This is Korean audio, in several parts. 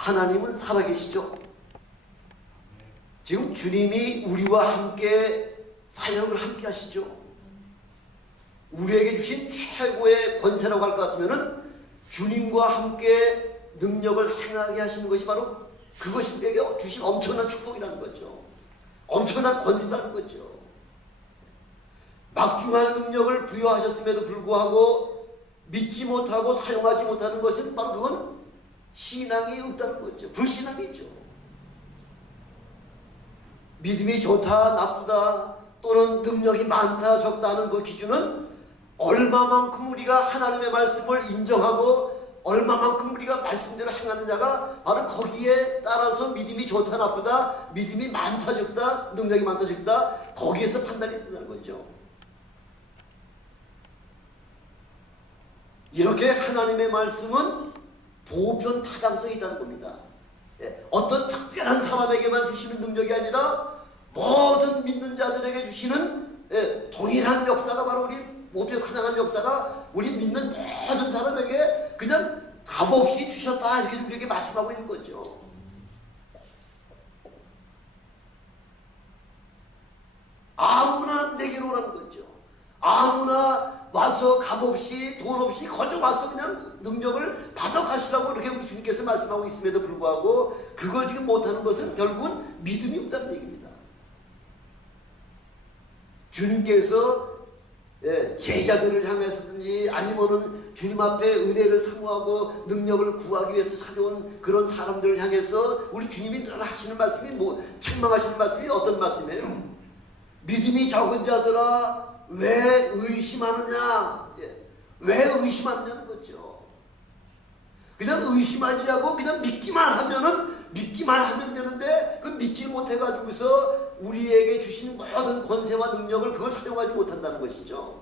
하나님은 살아계시죠. 지금 주님이 우리와 함께 사역을 함께 하시죠. 우리에게 주신 최고의 권세라고 할 것 같으면은 주님과 함께 능력을 행하게 하시는 것이 바로 그것이 우리에게 주신 엄청난 축복이라는 거죠. 엄청난 권세라는 거죠. 막중한 능력을 부여하셨음에도 불구하고 믿지 못하고 사용하지 못하는 것은 바로 그건 신앙이 없다는 거죠. 불신앙이죠. 믿음이 좋다 나쁘다 또는 능력이 많다 적다 하는 그 기준은 얼마만큼 우리가 하나님의 말씀을 인정하고 얼마만큼 우리가 말씀대로 행하느냐가 바로 거기에 따라서 믿음이 좋다 나쁘다 믿음이 많다 적다 능력이 많다 적다 거기에서 판단이 된다는 거죠. 이렇게 하나님의 말씀은 보편타당성이 있다는 겁니다. 어떤 특별한 사람에게만 주시는 능력이 아니라 모든 믿는 자들에게 주시는 동일한 역사가 바로 우리 보편타당한 역사가 우리 믿는 모든 사람에게 그냥 값없이 주셨다 이렇게 우리에게 말씀하고 있는 거죠. 아무나 내게로 오라는 거죠. 아무나 와서 값없이 돈 없이 거저 와서 그냥 능력을 받아가시라고 이렇게 우리 주님께서 말씀하고 있음에도 불구하고 그걸 지금 못하는 것은 결국은 믿음이 없다는 얘기입니다. 주님께서 제자들을 향해서든지 아니면은 주님 앞에 은혜를 사모하고 능력을 구하기 위해서 찾아온 그런 사람들을 향해서 우리 주님이 늘 하시는 말씀이 책망하시는 말씀이 어떤 말씀이에요? 믿음이 적은 자들아 왜 의심하느냐? 왜 의심하느냐는 거죠. 그냥 의심하지 않고 그냥 믿기만 하면 되는데 그 믿지 못해가지고서 우리에게 주신 모든 권세와 능력을 그걸 사용하지 못한다는 것이죠.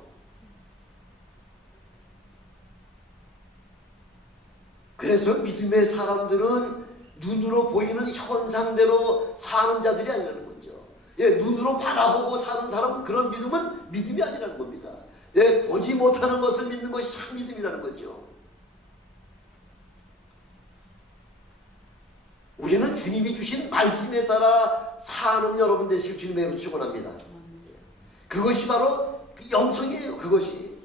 그래서 믿음의 사람들은 눈으로 보이는 현상대로 사는 자들이 아니라는 거죠. 눈으로 바라보고 사는 사람 그런 믿음은 믿음이 아니라는 겁니다. 보지 못하는 것을 믿는 것이 참 믿음이라는 거죠. 우리는 주님이 주신 말씀에 따라 사는 여러분 되시길 주님의 이름으로 축원합니다. 그것이 바로 그 영성이에요. 그것이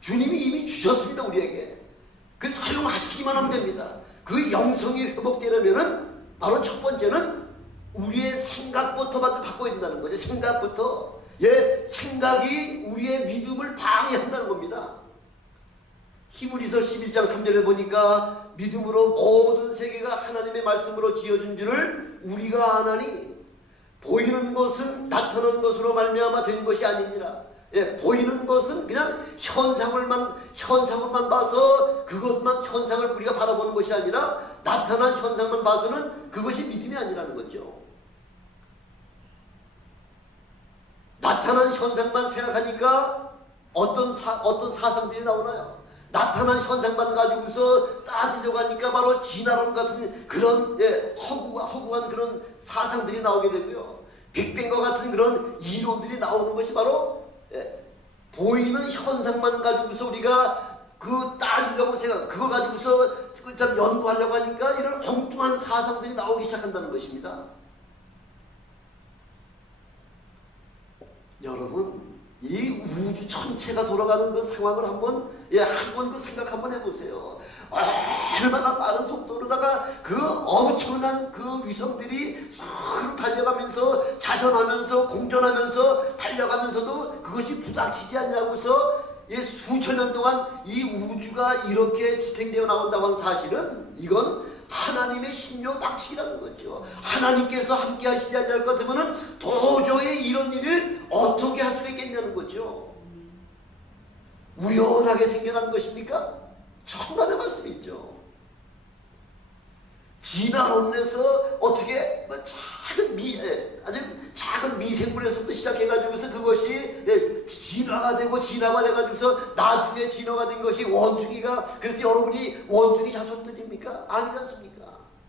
주님이 이미 주셨습니다. 우리에게 그 사용하시기만 하면 됩니다. 그 영성이 회복되려면은 바로 첫 번째는 우리의 생각부터 바꿔야 된다는 거죠. 생각부터 생각이 우리의 믿음을 방해한다는 겁니다. 히브리서 11장 3절에 보니까 믿음으로 모든 세계가 하나님의 말씀으로 지어진 줄을 우리가 아나니 보이는 것은 나타난 것으로 말미암아 된 것이 아니니라. 보이는 것은 그냥 현상을만 봐서 그것만 현상을 우리가 바라보는 것이 아니라 나타난 현상만 봐서는 그것이 믿음이 아니라는 거죠. 나타난 현상만 생각하니까 어떤 사상들이 나오나요? 나타난 현상만 가지고서 따지려고 하니까 바로 진화론 같은 그런 허구한 그런 사상들이 나오게 되고요. 빅뱅과 같은 그런 이론들이 나오는 것이 바로 보이는 현상만 가지고서 우리가 그 따지려고 그거 가지고서 연구하려고 하니까 이런 엉뚱한 사상들이 나오기 시작한다는 것입니다. 여러분 이 우주 전체가 돌아가는 그 상황을 한번 그 생각 한번 해보세요. 얼마나 빠른 속도로다가 그 엄청난 그 위성들이 서로 달려가면서 자전하면서 공전하면서 달려가면서도 그것이 부닥치지 않냐고서 수천 년 동안 이 우주가 이렇게 지탱되어 나온다고 하는 사실은 이건 하나님의 신묘막치라는 거죠. 하나님께서 함께 하시지 않을 것 같으면 도저히 이런 일을 어떻게 할 수가 있겠냐는 거죠. 우연하게 생겨난 것입니까? 천만의 말씀이죠. 진화론에서 어떻게 아주 작은 미생물에서부터 시작해가지고서 그것이 진화가 돼가지고서 나중에 진화가 된 것이 원숭이가 그래서 여러분이 원숭이 자손들입니까? 아니지 않습니까?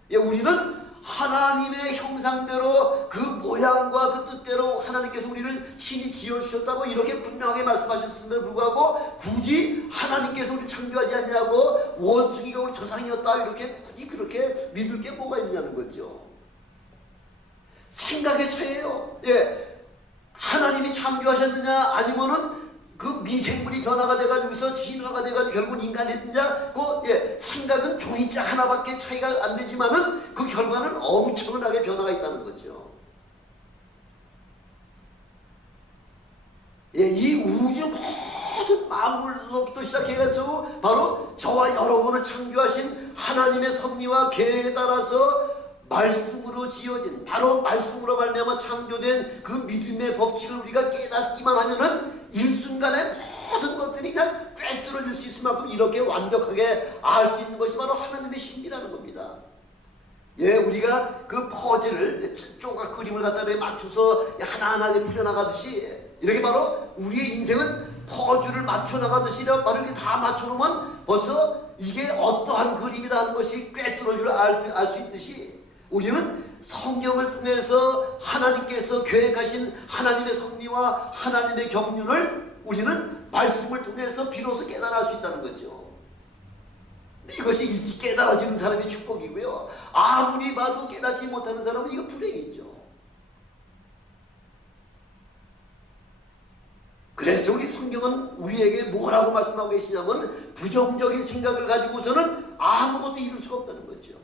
우리는 하나님의 형상대로 그 모양과 그 뜻대로 하나님께서 우리를 친히 지어주셨다고 이렇게 분명하게 말씀하셨음에도 불구하고 굳이 하나님께서 우리를 창조하지 않냐고 원숭이가 우리 조상이었다 이렇게 굳이 그렇게 믿을 게 뭐가 있냐는 거죠. 생각의 차이예요. 예, 하나님이 창조하셨느냐 아니면은 그 미생물이 변화가 돼가지고서 진화가 돼가지고 결국은 인간이 됐느냐 그 생각은 종이자 하나밖에 차이가 안 되지만은 그 결과는 엄청나게 변화가 있다는 거죠. 예, 이 우주 모든 만물로부터 시작해서 바로 저와 여러분을 창조하신 하나님의 섭리와 계획에 따라서 말씀으로 지어진 바로 말씀으로 말미암아 창조된 그 믿음의 법칙을 우리가 깨닫기만 하면은 일순간에 모든 것들이 그냥 꿰뚫어질 수 있을 만큼 이렇게 완벽하게 알 수 있는 것이 바로 하나님의 신비라는 겁니다. 예, 우리가 그 퍼즐을 조각 그림을 갖다 맞춰서 하나하나 풀려나가듯이 이렇게 바로 우리의 인생은 퍼즐을 맞춰나가듯이 바로 이렇게 다 맞춰놓으면 벌써 이게 어떠한 그림이라는 것이 꿰뚫어줄 알 수 있듯이 우리는 성경을 통해서 하나님께서 계획하신 하나님의 섭리와 하나님의 경륜을 우리는 말씀을 통해서 비로소 깨달을 수 있다는 거죠. 이것이 일찍 깨달아지는 사람의 축복이고요. 아무리 봐도 깨닫지 못하는 사람은 이거 불행이죠. 그래서 우리 성경은 우리에게 뭐라고 말씀하고 계시냐면 부정적인 생각을 가지고서는 아무것도 이룰 수가 없다는 거죠.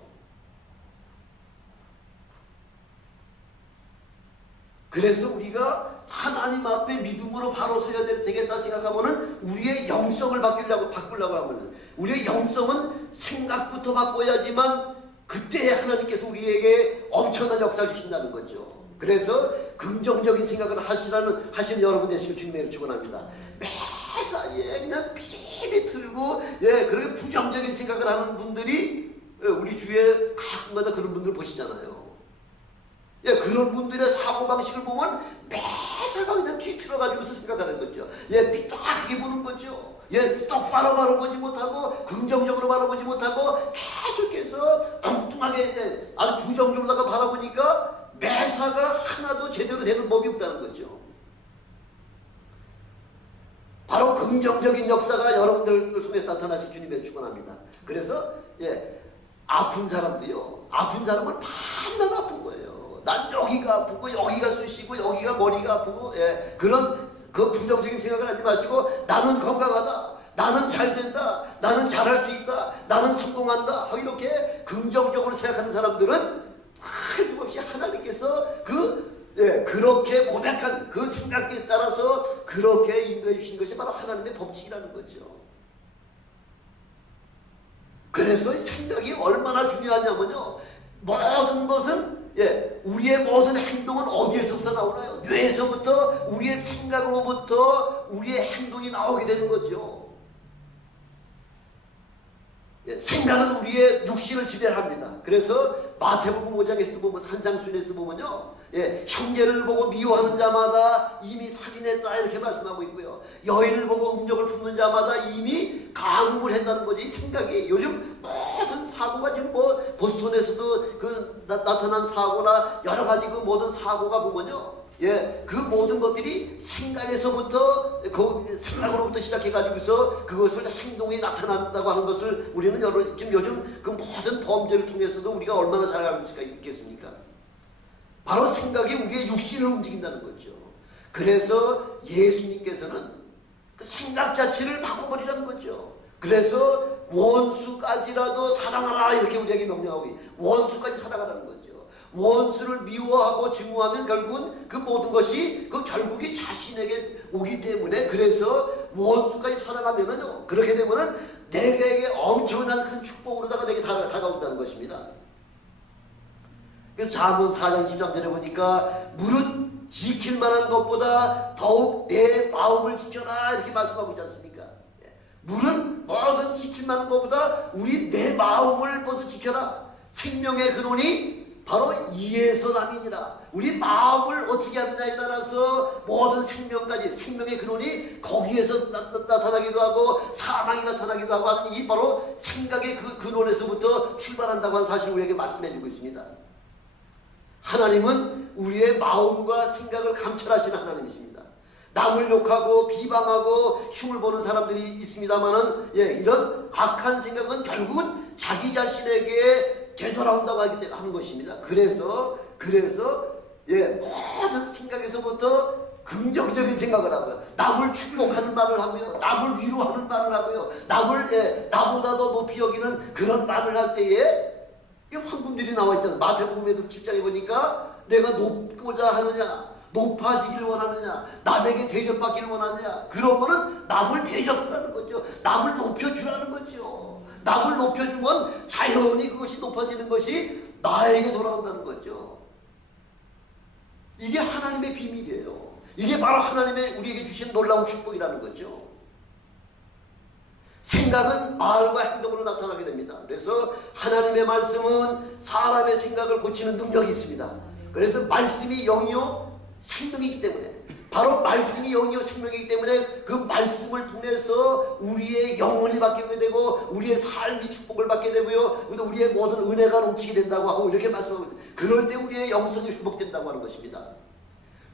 그래서 우리가 하나님 앞에 믿음으로 바로 서야 되겠다 생각하면은 우리의 영성을 바꾸려고 하면은 우리의 영성은 생각부터 바꿔야지만 그때 하나님께서 우리에게 엄청난 역사를 주신다는 거죠. 그래서 긍정적인 생각을 하시는 여러분 되시길 주님의 축원합니다. 매사에 그냥 비비 틀고 그렇게 부정적인 생각을 하는 분들이 우리 주위에 가끔가다 그런 분들 보시잖아요. 그런 분들의 사고방식을 보면 매사가 그냥 뒤틀어가지고서 생각하는 거죠. 삐딱하게 보는 거죠. 똑바로 보지 못하고 긍정적으로 바라보지 못하고 계속해서 엉뚱하게 아주 부정적으로다가 바라보니까 매사가 하나도 제대로 되는 법이 없다는 거죠. 바로 긍정적인 역사가 여러분들을 통해서 나타나신 주님의 축원합니다. 그래서 아픈 사람도요, 아픈 사람은 밤낮 아픈 거예요. 난 여기가 아프고 여기가 쑤시고 여기가 머리가 아프고 그런 그 부정적인 생각을 하지 마시고 나는 건강하다, 나는 잘된다, 나는 잘할 수 있다, 나는 성공한다 이렇게 긍정적으로 생각하는 사람들은 틀림없이 하나님께서 그렇게 고백한 그 생각에 따라서 그렇게 인도해 주신 것이 바로 하나님의 법칙이라는 거죠. 그래서 생각이 얼마나 중요하냐면요, 모든 것은 우리의 모든 행동은 어디에서부터 나오나요? 뇌에서부터 우리의 생각으로부터 우리의 행동이 나오게 되는 거죠. 생각은 우리의 육신을 지배합니다. 그래서 마태복음 5장에서도 보면 산상수훈에서도 보면요, 형제를 보고 미워하는 자마다 이미 살인했다 이렇게 말씀하고 있고요. 여인을 보고 음욕을 품는 자마다 이미 간음을 했다는 거지. 이 생각이 요즘 모든 사고가 지금 보스턴에서도 나타난 사고나 여러 가지 그 모든 사고가 보면요, 그 모든 것들이 생각에서부터 그 생각으로부터 시작해가지고서 그것을 행동이 나타난다고 하는 것을 우리는 지금 요즘 그 모든 범죄를 통해서도 우리가 얼마나 잘 알고 있겠습니까? 바로 생각이 우리의 육신을 움직인다는 거죠. 그래서 예수님께서는 그 생각 자체를 바꿔버리라는 거죠. 그래서 원수까지라도 사랑하라 이렇게 우리에게 명령하고 원수까지 사랑하라는 거죠. 원수를 미워하고 증오하면 결국은 그 모든 것이 결국이 자신에게 오기 때문에, 그래서 원수까지 사랑하면은요, 그렇게 되면은 내게 엄청난 큰 축복으로다가 내게 다가온다는 것입니다. 그래서 잠언 4장 23절에 보니까 무릇 지킬 만한 것보다 더욱 내 마음을 지켜라 이렇게 말씀하고 있지 않습니까? 무릇 뭐든 지킬 만한 것보다 우리 내 마음을 먼저 지켜라. 생명의 근원이 바로 이에서 남이니라. 우리 마음을 어떻게 하느냐에 따라서 모든 생명까지, 생명의 근원이 거기에서 나타나기도 하고 사망이 나타나기도 하고 하는 이 바로 생각의 그 근원에서부터 출발한다고 하는 사실을 우리에게 말씀해 주고 있습니다. 하나님은 우리의 마음과 생각을 감찰하시는 하나님이십니다. 남을 욕하고 비방하고 흉을 보는 사람들이 있습니다만은 이런 악한 생각은 결국은 자기 자신에게 되돌아온다고 하는 것입니다. 그래서 모든 생각에서부터 긍정적인 생각을 하고요. 남을 축복하는 말을 하고요. 남을 위로하는 말을 하고요. 나보다 더 높이 여기는 그런 말을 할 때에 황금들이 나와 있잖아요. 마태복음에도 10장에 보니까 내가 높고자 하느냐, 높아지기를 원하느냐, 남에게 대접받기를 원하느냐, 그러면은 남을 대접하라는 거죠. 남을 높여주라는 거죠. 남을 높여주면 자연히 그것이 높아지는 것이 나에게 돌아온다는 거죠. 이게 하나님의 비밀이에요. 이게 바로 하나님의 우리에게 주신 놀라운 축복이라는 거죠. 생각은 말과 행동으로 나타나게 됩니다. 그래서 하나님의 말씀은 사람의 생각을 고치는 능력이 있습니다. 그래서 말씀이 영이요 생명이기 때문에, 바로 말씀이 영이요 생명이기 때문에 그 말씀을 통해서 우리의 영혼이 바뀌게 되고 우리의 삶이 축복을 받게 되고요, 우리의 모든 은혜가 넘치게 된다고 하고 이렇게 말씀하고 있습니다. 그럴 때 우리의 영성이 회복된다고 하는 것입니다.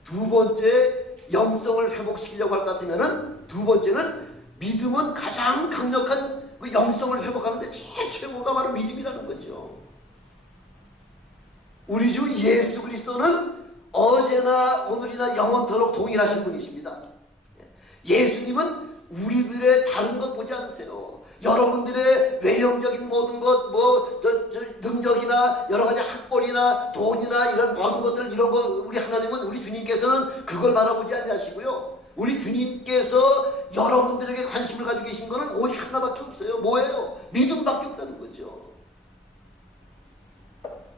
두 번째, 영성을 회복시키려고 할 것 같으면은 두 번째는 믿음은 가장 강력한 그 영성을 회복하는데 최고가 바로 믿음이라는 거죠. 우리 주 예수 그리스도는 어제나 오늘이나 영원토록 동일하신 분이십니다. 예수님은 우리들의 다른 것 보지 않으세요. 여러분들의 외형적인 모든 것, 능력이나 여러 가지 학벌이나 돈이나 이런 모든 것들, 이런 거 우리 하나님은, 우리 주님께서는 그걸 바라보지 아니하시고요. 우리 주님께서 여러분들에게 관심을 가지고 계신 것은 오직 하나밖에 없어요. 뭐예요? 믿음밖에 없다는 거죠.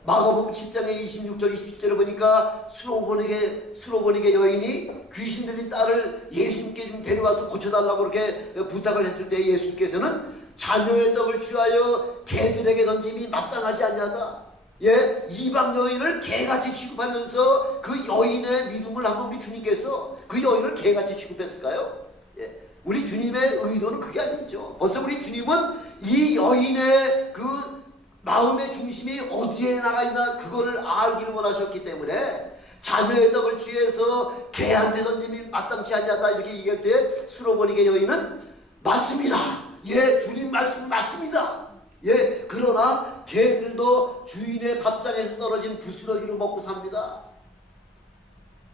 마가복음 7장의 26절 27절을 보니까 수로보니게 여인이 귀신 들린 딸을 예수님께 좀 데려와서 고쳐달라고 그렇게 부탁을 했을 때 예수님께서는 자녀의 떡을 취하여 개들에게 던짐이 마땅하지 아니하다. 이방 여인을 개같이 취급하면서 그 여인의 믿음을 한번 우리 주님께서 그 여인을 개같이 취급했을까요? 우리 주님의 의도는 그게 아니죠. 벌써 우리 주님은 이 여인의 그 마음의 중심이 어디에 나가 있나 그거를 알기를 원하셨기 때문에 자녀의 떡을 취해서 개한테 던짐이 마땅치 아니하다 이렇게 얘기할 때 수로보니게 여인은 맞습니다. 주님 말씀 맞습니다. 그러나 개들도 주인의 밥상에서 떨어진 부스러기로 먹고 삽니다.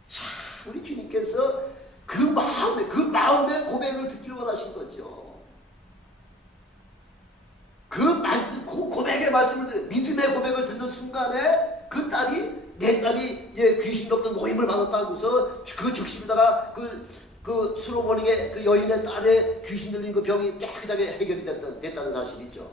자, 우리 주님께서 그 마음의 고백을 듣기를 원하신 거죠. 그 고백의 말씀을, 믿음의 고백을 듣는 순간에 그 딸이, 내 딸이 귀신으로부터 노임을 받았다고서 그 즉시에다가 그 수로보니게 그 여인의 딸의 귀신 들린 그 병이 깨끗하게 해결이 됐다는 사실이죠.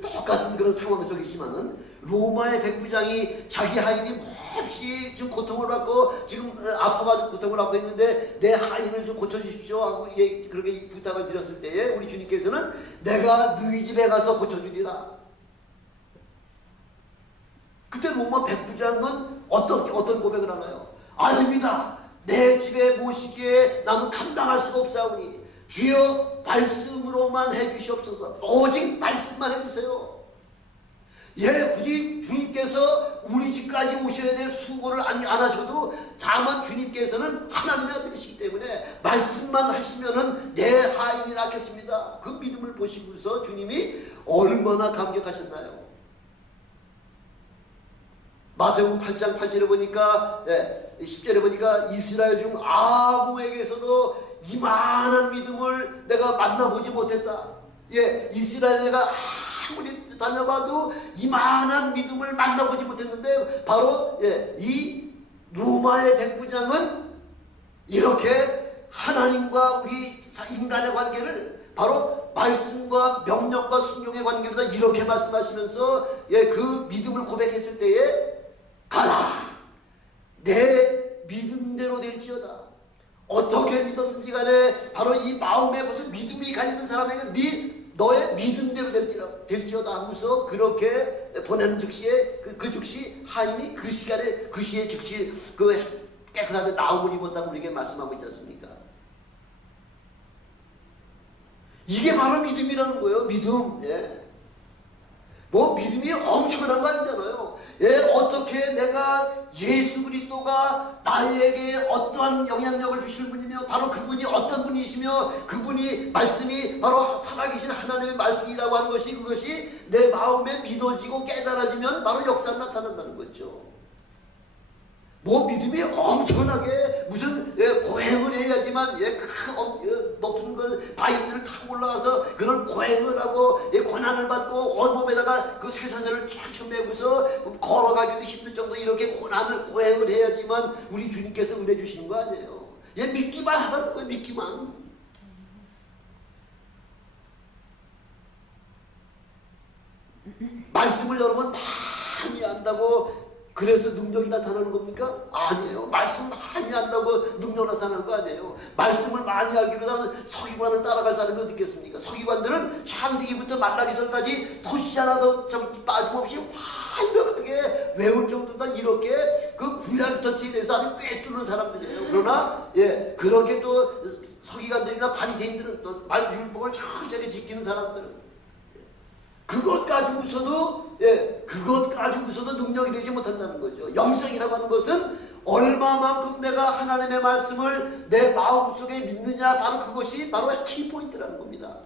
똑같은 그런 상황 속이지만은 로마의 백부장이 자기 하인이 몹시 좀 고통을 받고 지금 아파가지고 고통을 받고 있는데 내 하인을 좀 고쳐주십시오 하고 그렇게 부탁을 드렸을 때에 우리 주님께서는 내가 너희 집에 가서 고쳐주리라. 그때 로마 백부장은 어떤 고백을 하나요? 아닙니다. 내 집에 모시기에 나는 감당할 수가 없사오니 주여 말씀으로만 해주시옵소서. 오직 말씀만 해주세요. 굳이 주님께서 우리 집까지 오셔야 될 수고를 안 하셔도 다만 주님께서는 하나님의 아들이시기 때문에 말씀만 하시면은 내 하인이 낫겠습니다. 그 믿음을 보시고서 주님이 얼마나 감격하셨나요? 마태복음 8장 8절에 보니까 10절에 보니까 이스라엘 중 아무에게서도 이만한 믿음을 내가 만나보지 못했다. 이스라엘 내가 아무리 다녀봐도 이만한 믿음을 만나보지 못했는데 바로 이 로마의 백부장은 이렇게 하나님과 우리 인간의 관계를 바로 말씀과 명령과 순종의 관계보다 이렇게 말씀하시면서 그 믿음을 고백했을 때에 가라 내 믿음대로 될지어다. 어떻게 믿었든지 간에 바로 이 마음에 무슨 믿음이 가있는 사람에게 너의 믿음대로 될지어다 하면서 그렇게 보내는 즉시에 그 즉시 하인이 그 시간에 그 시에 즉시 그 깨끗한 나음을 입었다고 우리에게 말씀하고 있지 않습니까? 이게 바로 믿음이라는 거예요. 믿음. 뭐 믿음이 엄청난 거 아니잖아요. 예, 어떻게 내가 예수 그리스도가 나에게 어떠한 영향력을 주시는 분이며 바로 그분이 어떤 분이시며 그분이 말씀이 바로 살아계신 하나님의 말씀이라고 하는 것이 그것이 내 마음에 믿어지고 깨달아지면 바로 역사가 나타난다는 거죠. 뭐 믿음이 엄청나게 무슨 고행을 해야지만 큰 높은 그 바위들을 타고 올라가서 그런 고행을 하고 고난을 받고 온몸에다가 그 쇠사슬을 쫙 메고서 걸어가기도 힘들 정도 이렇게 고행을 해야지만 우리 주님께서 은혜 주시는 거 아니에요. 믿기만 하라는 거예요. 믿기만. 말씀을 여러분 많이 안다고 그래서 능력이 나타나는 겁니까? 아니에요. 말씀 많이 안다고 능력 나타나는 거 아니에요. 말씀을 많이 하기로 서기관을 따라갈 사람이 어디 있겠습니까? 서기관들은 창세기부터 말라기서까지 토시 하나도 빠짐없이 완벽하게 외울 정도다 이렇게 그 구약 전체에 대해서 아주 꿰뚫는 사람들이에요. 그러나 그렇게 또 서기관들이나 바리새인들은 또 율법을 철저하게 지키는 사람들은 그것 가지고서도 능력이 되지 못한다는 거죠. 영성이라고 하는 것은 얼마만큼 내가 하나님의 말씀을 내 마음속에 믿느냐, 바로 그것이 바로 키포인트라는 겁니다.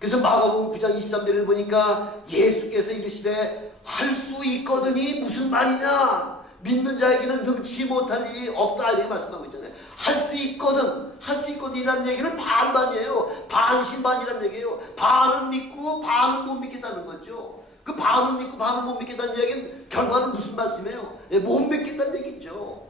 그래서 마가복음 9장 23절을 보니까 예수께서 이르시되 할 수 있거든이 무슨 말이냐, 믿는 자에게는 능치 못할 일이 없다 이렇게 말씀하고 있잖아요. 할 수 있거든, 할 수 있거든이라는 얘기는 반반이에요. 반신반이라는 얘기예요. 반은 믿고 반은 못 믿겠다는 거죠. 그 반은 믿고 반은 못 믿겠다는 얘기는 결과는 무슨 말씀이에요? 못 믿겠다는 얘기죠.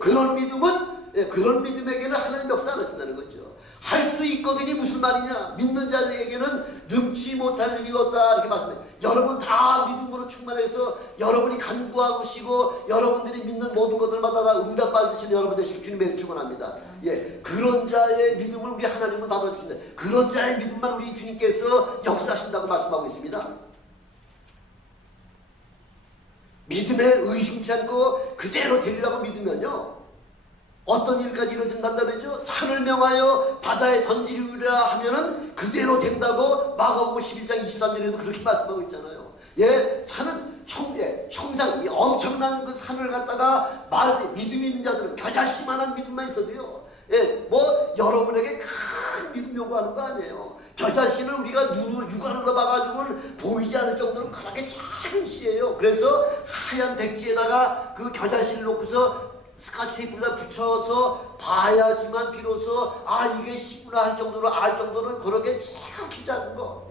그런 믿음에게는 하나님 역사 안 하신다는 거죠. 할 수 있거든이 무슨 말이냐, 믿는 자에게는 능치 못할 일이 없다 이렇게 말씀해요. 여러분 다 믿음으로 충만해서 여러분이 간구하시고 여러분들이 믿는 모든 것들마다 다 응답받으시는 여러분 되시길 주님에게 축원합니다. 그런 자의 믿음을 우리 하나님은 받아주신다. 그런 자의 믿음만 우리 주님께서 역사하신다고 말씀하고 있습니다. 믿음에 의심치 않고 그대로 되리라고 믿으면요, 어떤 일까지 이루어진단다 그랬죠? 산을 명하여 바다에 던지리라 하면은 그대로 된다고 마가복음 11장 23절에도 그렇게 말씀하고 있잖아요. 산은 형상, 이 엄청난 그 산을 갖다가 믿음 있는 자들은 겨자씨만한 믿음만 있어도요, 뭐 여러분에게 큰 믿음 요구하는 거 아니에요. 겨자씨는 우리가 눈으로 육안으로 봐가지고는 보이지 않을 정도로 그렇게 작은 씨예요. 그래서 하얀 백지에다가 그 겨자씨를 놓고서 스카치 테이프에다 붙여서 봐야지만 비로소 이게 씨구나 할 정도로 알 정도는 그렇게 작게 작은 거.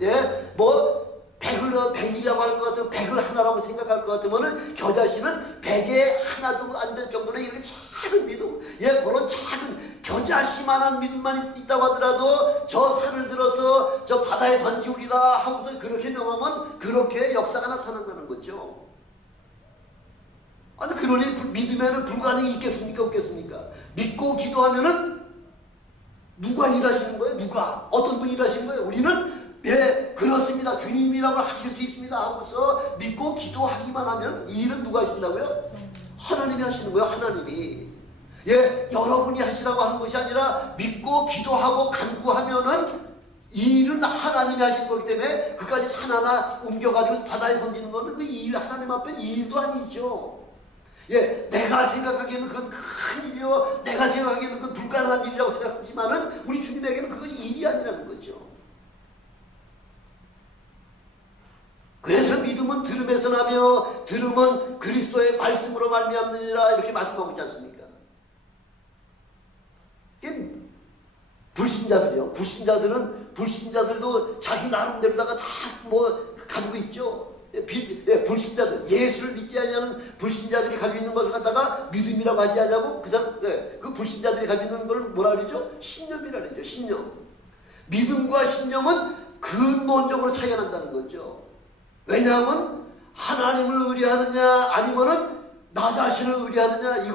뭐 백이라고 할 것 같으면 백을 하나라고 생각할 것 같으면은 겨자씨는 백에 하나도 안 될 정도로 이렇게 작은 믿음. 그런 작은 겨자씨만한 믿음만 있다고 하더라도 저 산을 들어서 저 바다에 던지우리라 하고서 그렇게 명하면 그렇게 역사가 나타난다는 거죠. 아니 그러니 믿으면은 불가능이 있겠습니까? 없겠습니까? 믿고 기도하면은 누가 일하시는 거예요? 누가? 어떤 분이 일하시는 거예요? 우리는 그렇습니다. 주님이라고 하실 수 있습니다 하고서 믿고 기도하기만 하면 이 일은 누가 하신다고요? 하나님이 하시는 거예요. 하나님이. 여러분이 하시라고 하는 것이 아니라 믿고 기도하고 간구하면은 이 일은 하나님이 하신 거기 때문에 그까지 산 하나 옮겨가지고 바다에 던지는 거는 그 일, 하나님 앞에 일도 아니죠. 내가 생각하기에는 그건 큰 일이요, 내가 생각하기에는 그건 불가능한 일이라고 생각하지만은 우리 주님에게는 그건 일이 아니라는 거죠. 그래서 믿음은 들음에서 나며 들음은 그리스도의 말씀으로 말미암느니라 이렇게 말씀하고 있지 않습니까? 불신자들도 자기 나름대로다가 다 뭐 가지고 있죠. 불신자들, 예수를 믿지 않는 불신자들이 가지고 있는 것을 갖다가 믿음이라고 하지 않냐고 그 불신자들이 가지고 있는 걸 뭐라 그러죠? 신념이라 그러죠. 신념. 믿음과 신념은 근본적으로 차이가 난다는 거죠. 왜냐하면 하나님을 의뢰하느냐 아니면은 나 자신을 의뢰하느냐,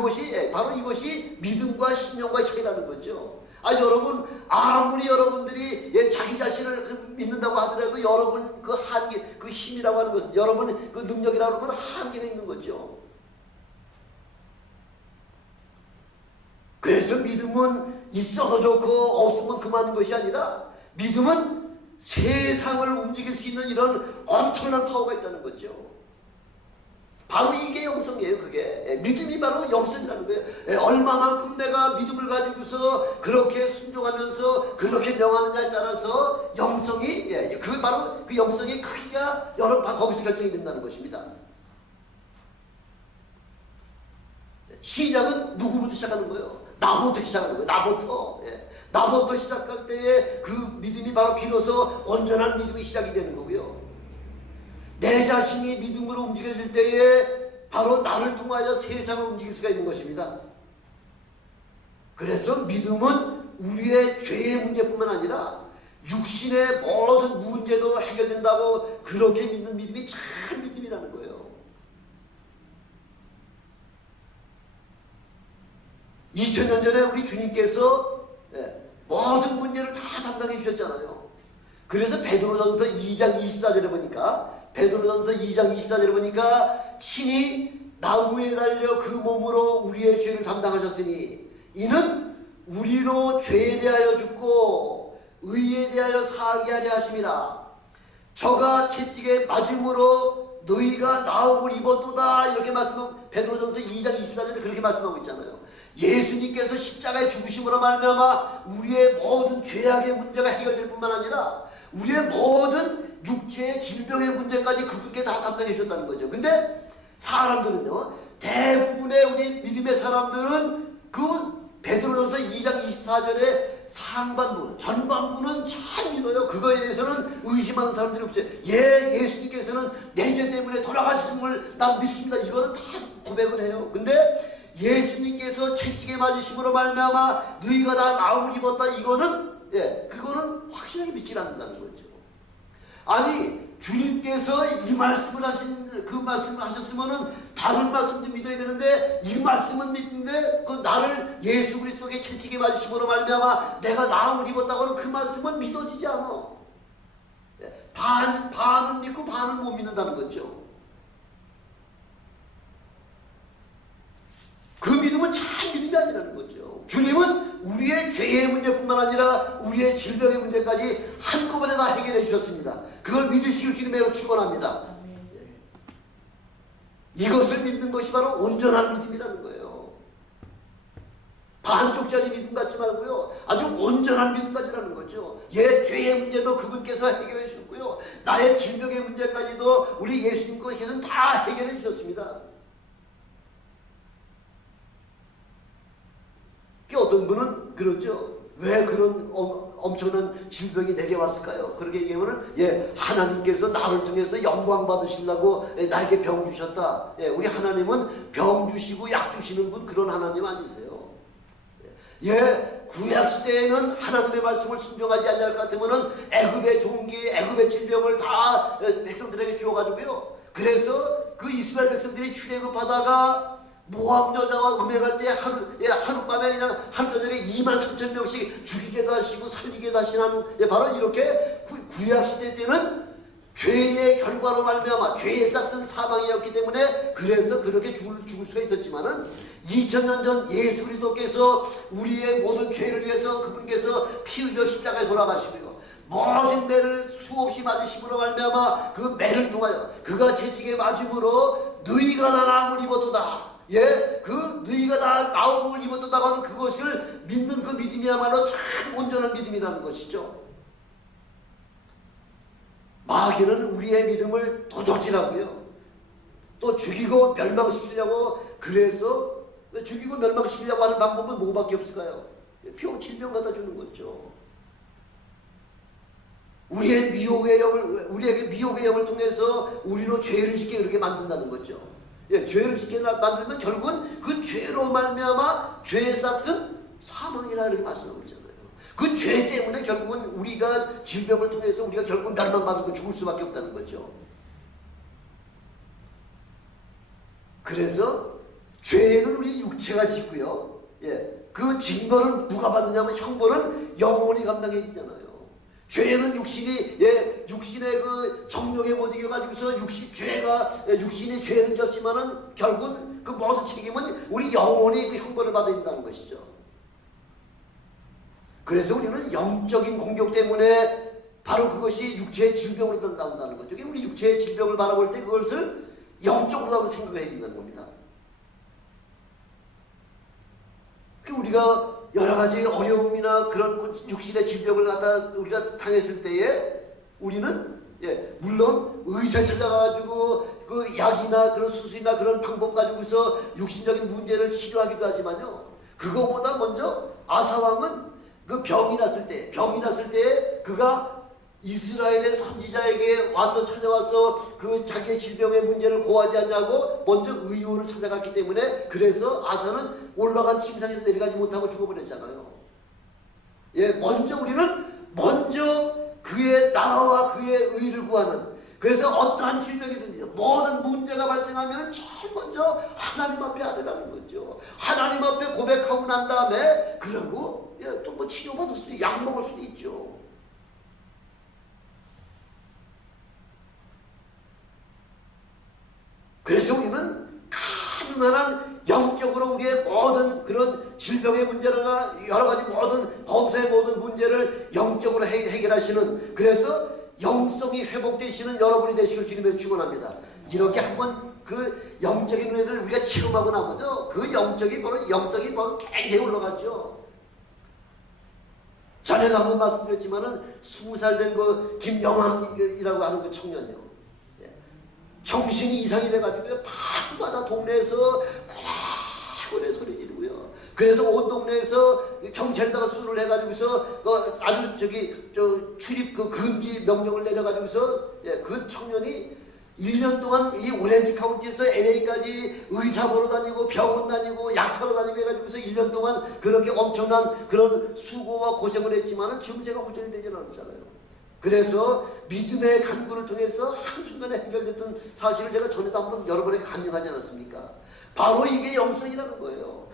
바로 이것이 믿음과 신념과의 차이라는 거죠. 여러분 아무리 여러분들이 자기 자신을 믿는다고 하더라도 여러분 그 한계, 그 힘이라고 하는 것, 여러분 그 능력이라고 하는 건 한계가 있는 거죠. 그래서 믿음은 있어도 좋고 없으면 그만인 것이 아니라 믿음은 세상을 움직일 수 있는 이런 엄청난 파워가 있다는 거죠. 바로 이게 영성이에요. 그게 믿음이 바로 영성이라는 거예요. 얼마만큼 내가 믿음을 가지고서 그렇게 순종하면서 그렇게 명하느냐에 따라서 영성이 그 바로 그 영성의 크기가 여러 거기서 결정이 된다는 것입니다. 시작은 누구부터 시작하는 거예요? 나부터 시작하는 거예요. 나부터. 나부터 시작할 때에 그 믿음이 바로 비로소 온전한 믿음이 시작이 되는 거고요. 내 자신이 믿음으로 움직여질 때에 바로 나를 통하여 세상을 움직일 수가 있는 것입니다. 그래서 믿음은 우리의 죄의 문제뿐만 아니라 육신의 모든 문제도 해결된다고 그렇게 믿는 믿음이 참 믿음이라는 거예요. 2000년 전에 우리 주님께서 모든 문제를 다 담당해 주셨잖아요. 그래서 베드로전서 2장 24절에 보니까 베드로전서 2장 24절에 보니까 친히 나무에 달려 그 몸으로 우리의 죄를 담당하셨으니 이는 우리로 죄에 대하여 죽고 의에 대하여 살게 하려 하심이라. 저가 채찍에 맞음으로 너희가 나음을 입었도다. 이렇게 말씀하고 베드로전서 2장 24절에 그렇게 말씀하고 있잖아요. 예수님께서 십자가에 죽으심으로 말미암아 우리의 모든 죄악의 문제가 해결될 뿐만 아니라 우리의 모든 육체의 질병의 문제까지 그분께 다 담당해 주셨다는 거죠. 근데 사람들은요, 대부분의 우리 믿음의 사람들은 그 베드로전서 2장 24절의 상반부, 전반부는 참 믿어요. 그거에 대해서는 의심하는 사람들이 없어요. 예수님께서는 내 죄 때문에 돌아가심을 난 믿습니다. 이거는 다 고백을 해요. 근데 예수님께서 채찍에 맞으심으로 말미암아 너희가 다 나음을 입었다. 이거는 그거는 확실하게 믿지 않는다는 거죠. 아니 주님께서 이 말씀을 하신 그 말씀을 하셨으면은 다른 말씀도 믿어야 되는데 이 말씀은 믿는데 그 나를 예수 그리스도의 채찍에 맞으심으로 말미암아 내가 나음을 입었다고 하는 그 말씀은 믿어지지 않아. 반은 믿고 반은 못 믿는다는 거죠. 그 믿음은 참 믿음이 아니라는 거죠. 주님은 우리의 죄의 문제뿐만 아니라 우리의 질병의 문제까지 한꺼번에 다 해결해 주셨습니다. 그걸 믿으시길 주님의 축원합니다. 이것을 믿는 것이 바로 온전한 믿음이라는 거예요. 반쪽짜리 믿음 같지 말고요. 아주 온전한 믿음 가지라는 거죠. 죄의 문제도 그분께서 해결해 주셨고요. 나의 질병의 문제까지도 우리 예수님께서는 다 해결해 주셨습니다. 어떤 분은 그러죠. 왜 그런 엄청난 질병이 내게 왔을까요? 그렇게 얘기하면 하나님께서 나를 통해서 영광 받으시려고 나에게 병 주셨다. 우리 하나님은 병 주시고 약 주시는 분 그런 하나님 아니세요. 구약 시대에는 하나님의 말씀을 순종하지 않을 것 같으면은 애굽의 종기, 애굽의 질병을 다 백성들에게 주어가지고요. 그래서 그 이스라엘 백성들이 출애굽하다가 모압 여자와 음행할 때 하룻밤에 그냥 하루 저녁에 23,000명씩 죽이게도 하시고 살리게도 하시는 바로 이렇게 구약시대 때는 죄의 결과로 말미암아 죄의 싹은 사망이었기 때문에 그래서 그렇게 죽을 수가 있었지만은 2000년 전 예수 그리스도께서 우리의 모든 죄를 위해서 그분께서 피 흘려 십자가에 돌아가시고요. 모든 매를 수없이 맞으심으로 말미암아 그 매를 통하여 그가 채찍에 맞음으로 너희가 다 나음을 입었도다. 그 너희가 다 나음을 입었다고 하는 그것을 믿는 그 믿음이야말로 참 온전한 믿음이라는 것이죠. 마귀는 우리의 믿음을 도둑질하고요. 또 죽이고 멸망시키려고 그래서 죽이고 멸망시키려고 하는 방법은 뭐밖에 없을까요? 질병 갖다 주는 거죠. 우리에게 미혹의 영을 통해서 우리로 죄를 짓게 그렇게 만든다는 거죠. 죄를 짓게 만들면 결국은 그 죄로 말미암아 죄의 싹은 사망이라 이렇게 말씀하고 있잖아요. 그 죄 때문에 결국은 우리가 질병을 통해서 우리가 결국 멸망받고 죽을 수밖에 없다는 거죠. 그래서 죄는 우리 육체가 짓고요. 그 징벌은 누가 받느냐면 형벌은 영혼이 감당해야 되잖아요. 죄는 육신의 그 정욕에 못 이겨가지고서 육신이 죄는 졌지만은 결국은 그 모든 책임은 우리 영혼이 그 형벌을 받아야 된다는 것이죠. 그래서 우리는 영적인 공격 때문에 바로 그것이 육체의 질병으로 나온다는 거죠. 우리 육체의 질병을 바라볼 때 그것을 영적으로 생각을 해야 된다는 겁니다. 우리가 여러 가지 어려움이나 그런 육신의 질병을 갖다 우리가 당했을 때에 우리는 물론 의사를 찾아가지고 그 약이나 그런 수술이나 그런 방법 가지고서 육신적인 문제를 치료하기도 하지만요. 그거보다 먼저 아사왕은 그 병이 났을 때 그가 이스라엘의 선지자에게 와서 찾아와서 그 자기의 질병의 문제를 고하지 않냐고 먼저 의원을 찾아갔기 때문에 그래서 아사는 올라간 침상에서 내려가지 못하고 죽어버렸잖아요. 먼저 그의 나라와 그의 의를 구하는, 그래서 어떠한 질병이든지 모든 문제가 발생하면 제일 먼저 하나님 앞에 아뢰라는 거죠. 하나님 앞에 고백하고 난 다음에 그러고 또 뭐 치료받을 수도 있고 약 먹을 수도 있죠. 그래서 우리는 가능한 한 영적으로 우리의 모든 그런 질병의 문제나 여러 가지 모든 범사의 모든 문제를 영적으로 해결하시는, 그래서 영성이 회복되시는 여러분이 되시길 주님의 축원합니다. 이렇게 한번 그 영적인 은혜를 우리가 체험하고 나면요, 그 영적인 영성이 굉장히 올라가죠. 전에도 한번 말씀드렸지만은 20살 된 그 김영환이라고 하는 그 청년이요. 정신이 이상이 돼가지고 밤마다 동네에서 고래 소리 지르고요. 그래서 온 동네에서 경찰에다가 수를 해가지고서 그 아주 출입 그 금지 명령을 내려가지고서 그 청년이 1년 동안 이 오렌지 카운티에서 LA까지 의사 보러 다니고 병원 다니고 약하러 다니고 해가지고서 1년 동안 그렇게 엄청난 그런 수고와 고생을 했지만은 증세가 호전이 되지는 않았잖아요. 그래서 믿음의 간구를 통해서 한순간에 해결됐던 사실을 제가 전에도 한번 여러분에게 간증하지 않았습니까? 바로 이게 영성이라는 거예요.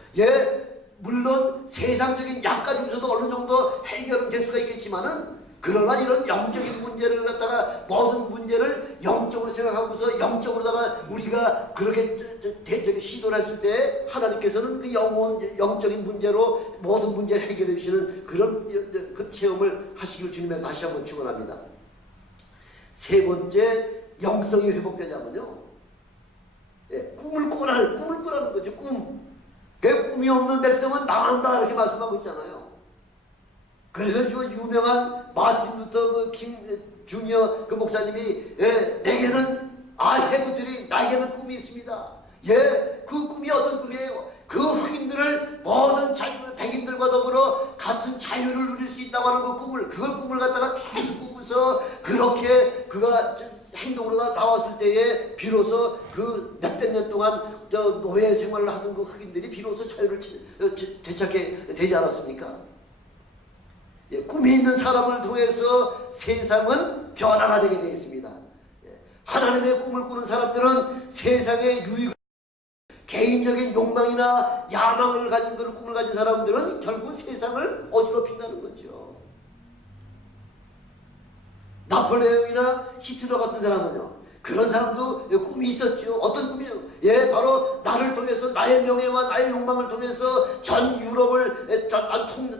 물론 세상적인 약 가지고서도 어느 정도 해결은 될 수가 있겠지만은, 그러나 이런 영적인 문제를 갖다가 모든 문제를 영적으로 생각하고서 영적으로다가 우리가 그렇게 시도를 했을 때 하나님께서는 그 영적인 문제로 모든 문제를 해결해 주시는 그런 그 체험을 하시길 주님의 다시 한번 축원합니다. 세 번째, 영성이 회복되냐면요, 꿈을 꾸라는 거죠. 꿈이 없는 백성은 망한다 이렇게 말씀하고 있잖아요. 그래서 그 유명한 마틴 루터 킹 주니어 그 목사님이 내게는 나에게는 꿈이 있습니다. 그 꿈이 어떤 꿈이에요? 그 흑인들을 모든 백인들과 더불어 같은 자유를 누릴 수 있다고 하는 그걸 꿈을 갖다가 계속 꾸고서 그렇게 그가 행동으로 나왔을 때에 비로소 그 몇백 년 동안 노예 생활을 하던 그 흑인들이 비로소 자유를 되찾게 되지 않았습니까? 꿈이 있는 사람을 통해서 세상은 변화가 되게 되어 있습니다. 하나님의 꿈을 꾸는 사람들은 세상의 유익을, 개인적인 욕망이나 야망을 가진 그런 꿈을 가진 사람들은 결국 세상을 어지럽힌다는 거죠. 나폴레옹이나 히틀러 같은 사람은요, 그런 사람도 꿈이 있었죠. 어떤 꿈이요? 바로 나를 통해서 나의 명예와 나의 욕망을 통해서 전 유럽을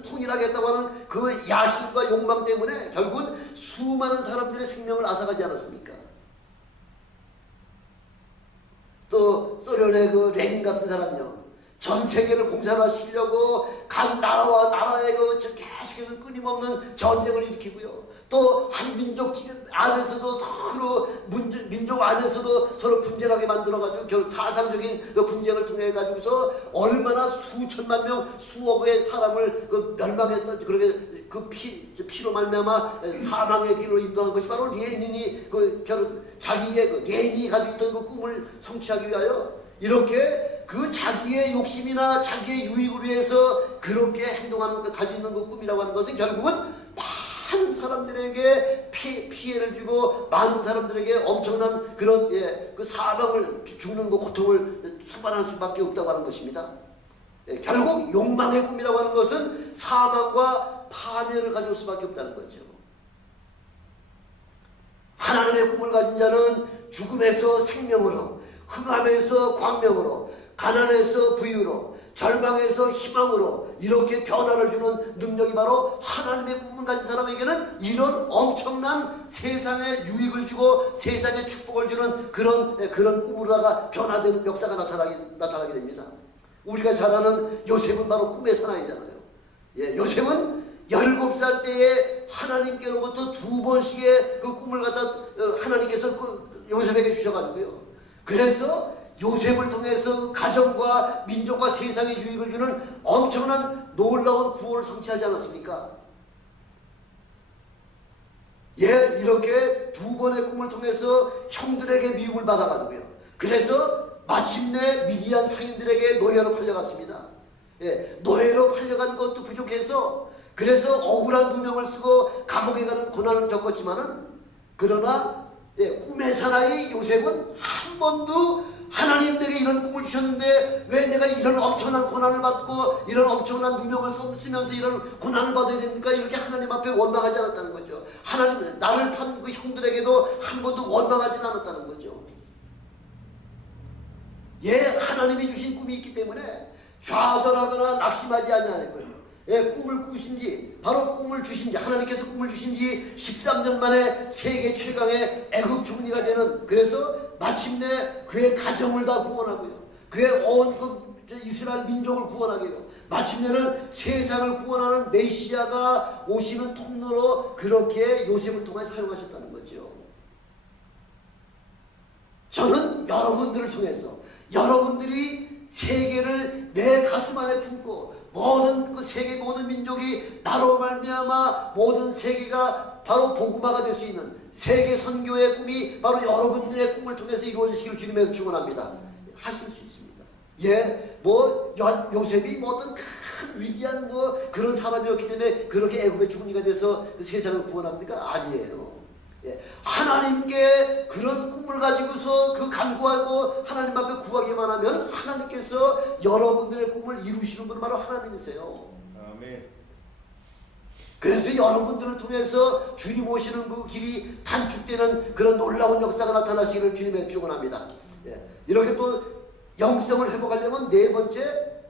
통일하겠다고 하는 그 야심과 욕망 때문에 결국은 수많은 사람들의 생명을 앗아가지 않았습니까? 또 소련의 그 레닌 같은 사람이요, 전 세계를 공산화시키려고 각 나라와 나라의 계속해서 끊임없는 전쟁을 일으키고요. 또 한 민족 안에서도 서로 민족 안에서도 서로 분쟁하게 만들어가지고 결국 사상적인 그 분쟁을 통해 가지고서 얼마나 수천만 명, 수억의 사람을 멸망했던 그렇게 피로 말미암아 사망의 길로 인도한 것이 바로 레닌이 자기의 레닌이 가지고 있던 그 꿈을 성취하기 위하여 이렇게 그 자기의 욕심이나 자기의 유익을 위해서 그렇게 행동하는 가지고 있는 그 꿈이라고 하는 것은 결국은 많은 사람들에게 피해를 주고 많은 사람들에게 엄청난 그런 그 사망을 죽는 그 고통을 수반할 수밖에 없다고 하는 것입니다. 결국 욕망의 꿈이라고 하는 것은 사망과 파멸을 가져올 수밖에 없다는 거죠. 하나님의 꿈을 가진 자는 죽음에서 생명으로, 흑암에서 광명으로, 가난에서 부유로, 절망에서 희망으로 이렇게 변화를 주는 능력이 바로 하나님의 꿈을 가진 사람에게는 이런 엄청난 세상에 유익을 주고 세상에 축복을 주는 그런 꿈으로다가 변화되는 역사가 나타나게 됩니다. 우리가 잘 아는 요셉은 바로 꿈의 사나이잖아요. 예, 요셉은 17살 때에 하나님께로부터 2번씩의 그 꿈을 갖다 하나님께서 요셉에게 주셔가지고요. 그래서 요셉을 통해서 가정과 민족과 세상에 유익을 주는 엄청난 놀라운 구원을 성취하지 않았습니까? 예, 이렇게 2번의 꿈을 통해서 형들에게 미움을 받아가지고요. 그래서 마침내 미디안 상인들에게 노예로 팔려갔습니다. 예, 노예로 팔려간 것도 부족해서 그래서 억울한 누명을 쓰고 감옥에 가는 고난을 겪었지만은 그러나 꿈의 사나이 요셉은 한 번도 하나님 내게 이런 꿈을 주셨는데 왜 내가 이런 엄청난 고난을 받고 이런 엄청난 누명을 쓰면서 이런 고난을 받아야 됩니까? 이렇게 하나님 앞에 원망하지 않았다는 거죠. 하나님 나를 판 그 형들에게도 한 번도 원망하지 않았다는 거죠. 예, 하나님이 주신 꿈이 있기 때문에 좌절하거나 낙심하지 아니하는 거예요. 예, 꿈을 꾸신지 바로 꿈을 주신지 하나님께서 꿈을 주신지 13년 만에 세계 최강의 애국 총리가 되는 그래서 마침내 그의 가정을 다 구원하고요. 그의 온 이스라엘 민족을 구원하고요. 마침내는 세상을 구원하는 메시아가 오시는 통로로 그렇게 요셉을 통해 사용하셨다는 거죠. 저는 여러분들을 통해서 여러분들이 세계를 내 가슴 안에 품고 모든 그 세계 모든 민족이 나로 말미암아 모든 세계가 바로 복음화가 될 수 있는 세계 선교의 꿈이 바로 여러분들의 꿈을 통해서 이루어지시기를 주님의 축원합니다. 하실 수 있습니다. 예, 요셉이 어떤 큰 위대한 그런 사람이었기 때문에 그렇게 애굽의 총리가 돼서 세상을 구원합니까? 아니에요. 예, 하나님께 그런 꿈을 가지고서 그 간구하고 하나님 앞에 구하기만 하면 하나님께서 여러분들의 꿈을 이루시는 분은 바로 하나님이세요. 아멘. 그래서 여러분들을 통해서 주님 오시는 그 길이 단축되는 그런 놀라운 역사가 나타나시기를 주님의 축원합니다. 예, 이렇게 또 영성을 회복하려면 네 번째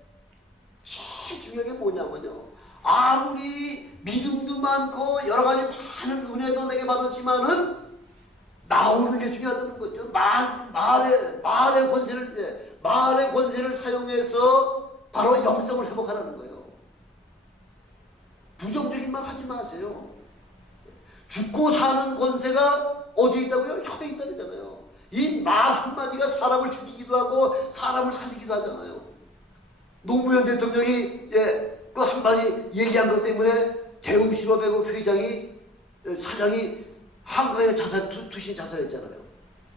제일 중요한 게 뭐냐면요. 아무리 믿음도 많고 여러 가지 많은 은혜도 내게 받았지만은 나오는 게 중요하다는 거죠. 말의 권세를 사용해서 바로 영성을 회복하라는 거예요. 부정적인 말 하지 마세요. 죽고 사는 권세가 어디에 있다고요? 혀에 있다 그러잖아요. 이 말 한마디가 사람을 죽이기도 하고 사람을 살리기도 하잖아요. 노무현 대통령이 그 한마디 얘기한 것 때문에 대웅실업외국 사장이 한강에 투신 자살했잖아요.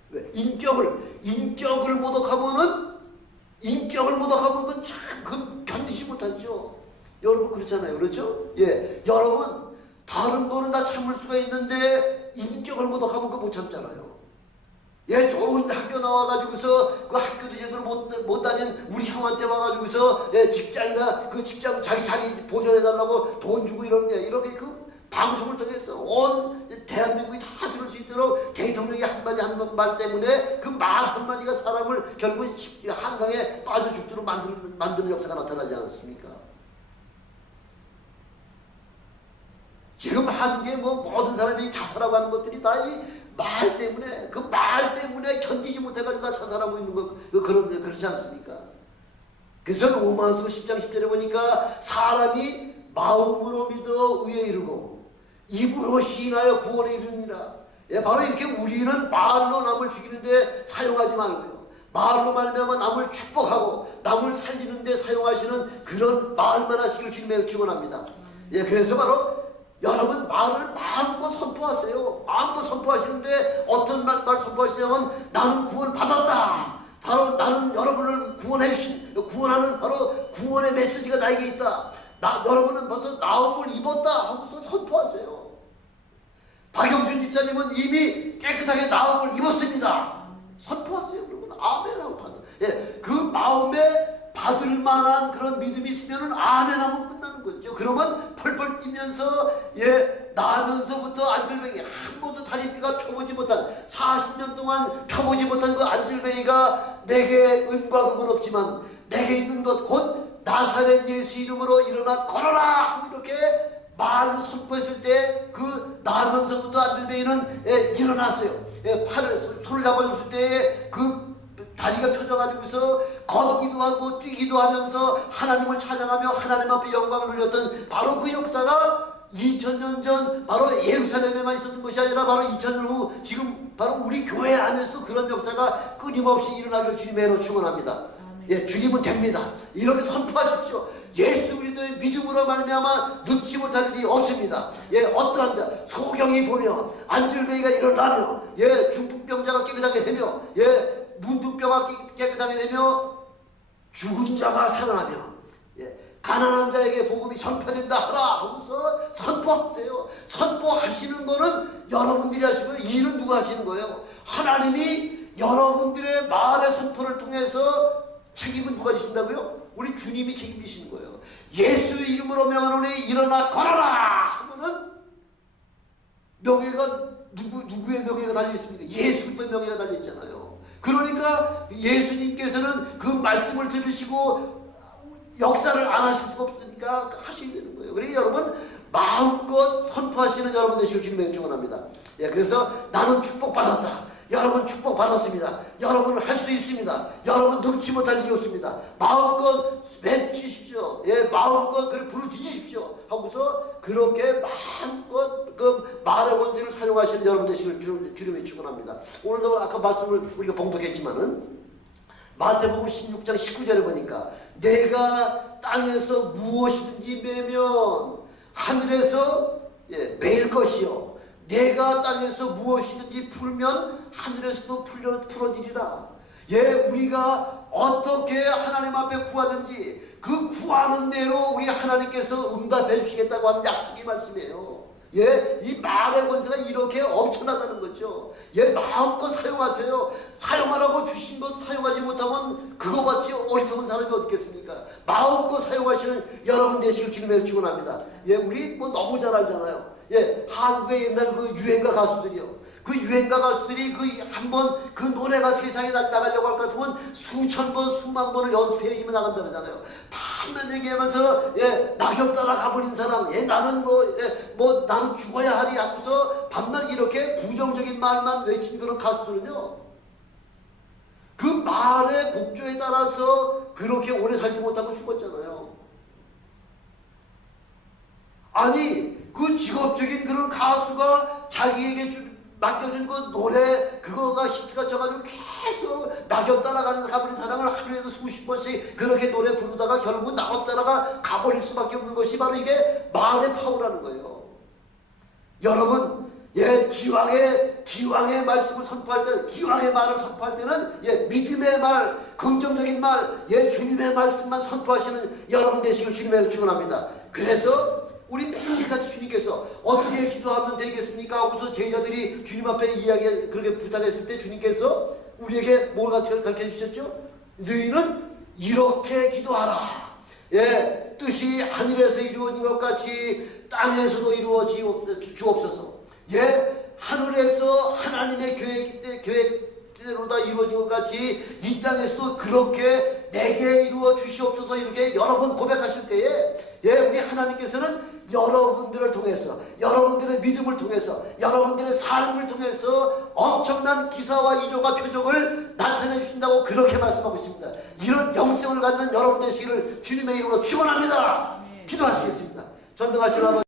왜? 인격을 모독하면 그건 참 견디지 못하죠. 여러분 그렇잖아요. 그렇죠? 예, 여러분 다른 거는 다 참을 수가 있는데 인격을 모독하면 그거 못 참잖아요. 예, 좋은 학교 나와가지고서 그 학교도 제대로 못 다닌 우리 형한테 와가지고서 직장이나 그 직장 자기 자리 보존해달라고 돈 주고 이렇게 그 방송을 통해서 온 대한민국이 다 들을 수 있도록 대통령이 한마디 한 말 때문에 그 말 한마디가 사람을 결국 한강에 빠져 죽도록 만드는 역사가 나타나지 않았습니까? 지금 한국의 모든 사람이 자살하고 하는 것들이 다 이 말 때문에 그 말 때문에 견디지 못해가지고 다 자살하고 있는 거 그렇지 않습니까? 그래서 로마서 10장 10절에 보니까 사람이 마음으로 믿어 의에 이르고 입으로 시인하여 구원에 이르니라. 예, 바로 이렇게 우리는 말로 남을 죽이는데 사용하지 말고요. 말로 말미암아 남을 축복하고 남을 살리는데 사용하시는 그런 말만 하시길 주님의 축원합니다. 예, 그래서 바로 여러분 말을 마음껏 선포하세요. 마음껏 선포하시는데 어떤 말 선포하시냐면 나는 구원 받았다. 바로 나는 여러분을 구원하는 바로 구원의 메시지가 나에게 있다. 여러분은 벌써 나음을 입었다 하고서 선포하세요. 박영준 집사님은 이미 깨끗하게 나음을 입었습니다. 선포하세요. 그러면 아멘하고 받아. 예, 그 마음에 받을 만한 그런 믿음이 있으면 아멘하면 끝나는 거죠. 그러면 펄펄 뛰면서 나면서부터 안절뱅이 한 번도 다리뼈가 펴보지 못한 40년 동안 펴보지 못한 그 안절뱅이가 내게 은과 금은 없지만 내게 있는 것 곧 나사렛 예수 이름으로 일어나 걸어라 하고 이렇게 말로 선포했을 때 그 나면서부터 안들뱅이는 일어났어요. 팔을 손을 잡아줬을 때에 그 다리가 펴져가지고서 걷기도 하고 뛰기도 하면서 하나님을 찬양하며 하나님 앞에 영광을 돌렸던 바로 그 역사가 2000년 전 바로 예루살렘에만 있었던 것이 아니라 바로 2000년 후 지금 바로 우리 교회 안에서도 그런 역사가 끊임없이 일어나기를 주님의 이름으로 축원합니다. 예, 주님은 됩니다. 이렇게 선포하십시오. 예수 그리스도의 믿음으로 말미암아 늙지 못할 일이 없습니다. 예, 어떠한 자 소경이 보며 안질뱅이가 일어나며 예, 중풍병자가 깨끗하게 되며 예, 문둥병아 깨끗하게 되며 죽은 자가 살아나며 예, 가난한 자에게 복음이 전파된다 하라 하고서 선포하세요. 선포하시는 거는 여러분들이 하시고요. 이 일은 누가 하시는 거예요? 하나님이 여러분들의 말의 선포를 통해서 책임은 누가 지신다고요? 우리 주님이 책임지시는 거예요. 예수의 이름으로 명하노니 일어나 걸어라 하면은 명예가 누구의 명예가 달려있습니까? 예수님의 명예가 달려있잖아요. 그러니까 예수님께서는 그 말씀을 들으시고 역사를 안 하실 수가 없으니까 하셔야 되는 거예요. 그러니까 여러분 마음껏 선포하시는 여러분 되시길 주님의 축원합니다. 예, 그래서 나는 축복받았다. 여러분 축복받았습니다. 여러분은 할 수 있습니다. 여러분 늙지 못할 일이 없습니다. 마음껏 외치십시오. 예, 마음껏 그렇게 부르짖으십시오. 하고서 그렇게 마음껏 그 말의 권세를 사용하시는 여러분 되시길 주님의 축원합니다. 오늘도 아까 말씀을 우리가 봉독했지만은 마태복음 16장 19절에 보니까 내가 땅에서 무엇이든지 매면 하늘에서 매일 것이요 내가 땅에서 무엇이든지 풀면 하늘에서도 풀어지리라. 예, 우리가 어떻게 하나님 앞에 구하든지 그 구하는 대로 우리 하나님께서 응답해 주시겠다고 하는 약속의 말씀이에요. 예, 이 말의 권세가 이렇게 엄청나다는 거죠. 예, 마음껏 사용하세요. 사용하라고 주신 것 사용하지 못하면 그거같이 어리석은 사람이 어떻겠습니까? 마음껏 사용하시는 여러분 되시길 주님의 축원합니다. 예, 우리 뭐 너무 잘 알잖아요. 예, 한국의 옛날 그 유행가 가수들이요. 그 유행가 가수들이 그 한번 그 노래가 세상에 나가려고 할 것 같으면 수천 번, 수만 번을 연습해야지만 나간다 그러잖아요. 밤낮 얘기하면서 예, 낙엽 따라 가버린 사람, 예, 나는 나는 죽어야 하리 하고서 밤낮 이렇게 부정적인 말만 외친 그런 가수들은요. 그 말의 곡조에 따라서 그렇게 오래 살지 못하고 죽었잖아요. 아니, 그 직업적인 그런 가수가 자기에게 맡겨준 그 노래 그거가 히트가 쳐가지고 계속 낙엽 따라가는 가버린 사람을 하루에도 수십 번씩 그렇게 노래 부르다가 결국 낙엽 따라가 가버릴 수밖에 없는 것이 바로 이게 말의 파워라는 거예요. 여러분, 예, 기왕의 말씀을 선포할 때, 기왕의 말을 선포할 때는 예, 믿음의 말, 긍정적인 말, 예, 주님의 말씀만 선포하시는 여러분 되시길 주님의 축원합니다. 그래서 우리 매일같이 주님께서 어떻게 기도하면 되겠습니까? 하고서 제자들이 주님 앞에 이야기 그렇게 부탁했을 때 주님께서 우리에게 뭘 가르쳐 주셨죠? 너희는 이렇게 기도하라. 예, 뜻이 하늘에서 이루어진 것 같이 땅에서도 이루어지옵소서. 예, 하늘에서 하나님의 계획대로 다 이루어진 것 같이 이 땅에서도 그렇게 내게 이루어 주시옵소서. 이렇게 여러 번 고백하실 때에 예, 우리 하나님께서는 여러분들을 통해서 여러분들의 믿음을 통해서 여러분들의 삶을 통해서 엄청난 기사와 이조가 표적을 나타내 주신다고 그렇게 말씀하고 있습니다. 이런 영성을 갖는 여러분 되시기를 주님의 이름으로 축원합니다. 기도하시겠습니다. 전능하신 아버지